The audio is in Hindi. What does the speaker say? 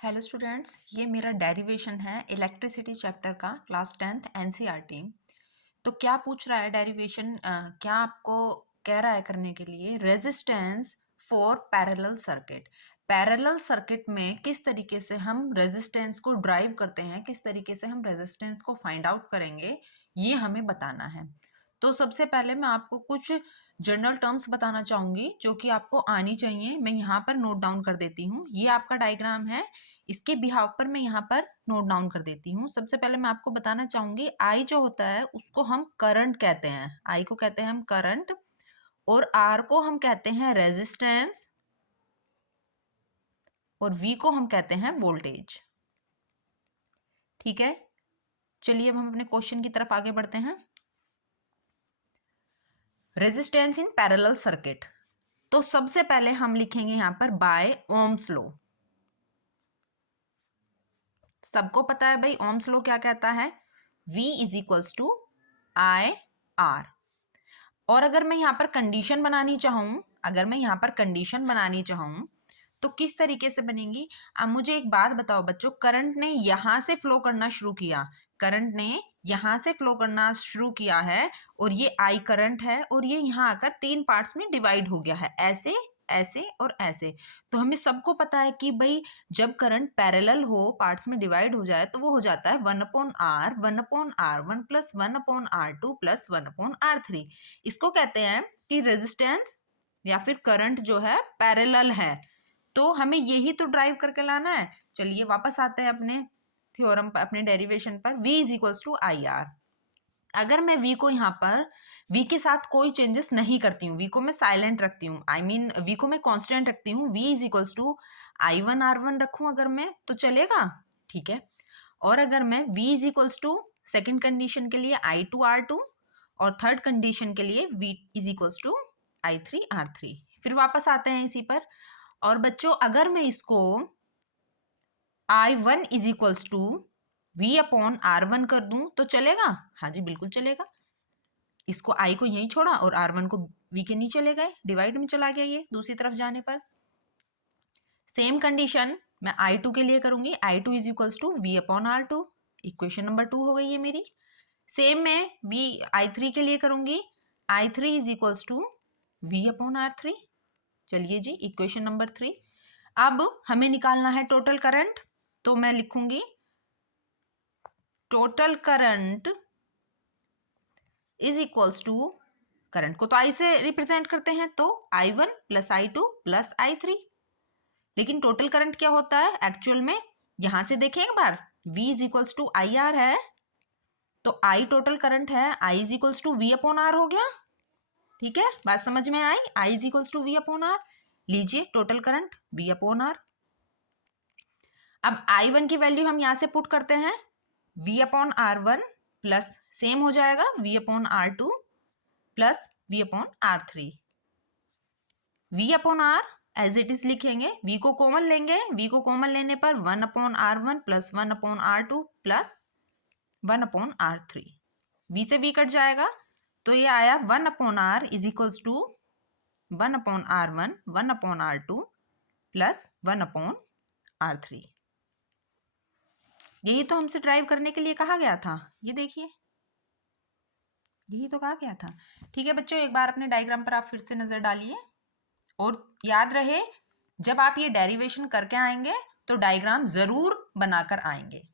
हेलो स्टूडेंट्स, ये मेरा डेरिवेशन है इलेक्ट्रिसिटी चैप्टर का, क्लास 10th एनसीईआरटी। तो क्या पूछ रहा है डेरिवेशन, क्या आपको कह रहा है करने के लिए resistance for parallel circuit. Parallel circuit में किस तरीके से हम रेजिस्टेंस को ड्राइव करते हैं, किस तरीके से हम रेजिस्टेंस को फाइंड आउट करेंगे, ये हमें बताना है। तो सबसे पहले मैं आपको कुछ जनरल टर्म्स बताना चाहूँगी जो कि आपको आनी चाहिए। मैं यहाँ पर नोट डाउन कर देती हूँ। ये आपका डायग्राम है, इसके बिहाव पर मैं यहाँ पर नोट डाउन कर देती हूँ। सबसे पहले मैं आपको बताना चाहूँगी, आई जो होता है उसको हम करंट कहते हैं। आई को कहते हैं हम करंट, और आर को हम कहते हैं रेजिस्टेंस, और वी को हम कहते हैं वोल्टेज। ठीक है, चलिए अब हम अपने क्वेश्चन की तरफ आगे बढ़ते हैं। रेजिस्टेंस इन पैरेलल सर्किट, तो सबसे पहले हम लिखेंगे यहां पर बाय ओम्स लॉ। सबको पता है भाई ओम्स लॉ क्या कहता है, V is equals to I R. और अगर मैं यहाँ पर कंडीशन बनानी चाहूँ, तो किस तरीके से बनेगी। अब मुझे एक बात बताओ बच्चों, करंट ने यहां से फ्लो करना शुरू किया, है, और ये आई करंट है, और ये यहाँ आकर तीन पार्ट्स में डिवाइड हो गया है, ऐसे ऐसे और ऐसे। तो हमें सबको पता है कि भाई जब करंट पैरेलल हो, पार्ट्स में डिवाइड हो जाए, तो वो हो जाता है 1/R, 1/R1 plus 1/R2 plus 1/R3। इसको कहते हैं कि रेजिस्टेंस या फिर करंट जो है पैरेलल है। तो हमें यही तो ड्राइव करके लाना है। चलिए वापस आते हैं अपने थ्योरम पर, अपने डेरिवेशन पर। V is equals to I R. अगर मैं V को यहाँ पर, V के साथ कोई चेंजेस नहीं करती हूँ, V को मैं साइलेंट रखती हूँ, V को मैं कांस्टेंट रखती हूँ, V is equals to I1R1 रखूँ अगर मैं, तो चलेगा, ठीक है। और अगर मैं V is equals to second condition के लिए I2R2, और थर्ड कंडीशन के लिए V is equals to I3R3। फिर वापस आते हैं इसी पर। और बच्चों अगर मैं इसको I1 is equals to V/R1 कर दूं तो चलेगा? हाँ जी बिल्कुल चलेगा। इसको I को यहीं छोड़ा और R1 को V के नीचे ले गए, डिवाइड में चला गया ये दूसरी तरफ जाने पर। सेम कंडीशन मैं I2 के लिए करूंगी, I2 is equals to V/R2। Equation number 2 हो गई ये मेरी। सेम मैं I3 के लिए करूंगी, I3 is equals to V/R3। चलिए जी, इक्वेशन नंबर 3। अब हमें निकालना है टोटल करंट, तो मैं लिखूंगी total current is equals to, current को तो I से रिप्रेजेंट करते हैं, तो I1 plus I2 plus I3। लेकिन टोटल करंट क्या होता है एक्चुअल में, यहां से देखें एक बार, V is equals to I R है, तो I टोटल करंट है, I is equals to V/R हो गया। ठीक है, बात समझ में आई, I is equals to V/R। लीजिए टोटल करंट V/R। अब I1 की वैल्यू हम यहां से पुट करते हैं, V/R1 प्लस सेम हो जाएगा V/R2 plus V/R3। V/R as it is लिखेंगे, V को कॉमन लेंगे, V को कॉमन लेने पर 1/R1 plus 1/R2 plus 1/R3। V से V कट जाएगा, तो ये आया 1/R is equals to 1/R1 1/R2 plus 1/R3। यही तो हमसे ड्राइव करने के लिए कहा गया था, ये देखिए यही तो कहा गया था। ठीक है बच्चों, एक बार अपने डायग्राम पर आप फिर से नजर डालिए, और याद रहे जब आप ये डेरिवेशन करके आएंगे तो डायग्राम जरूर बनाकर आएंगे।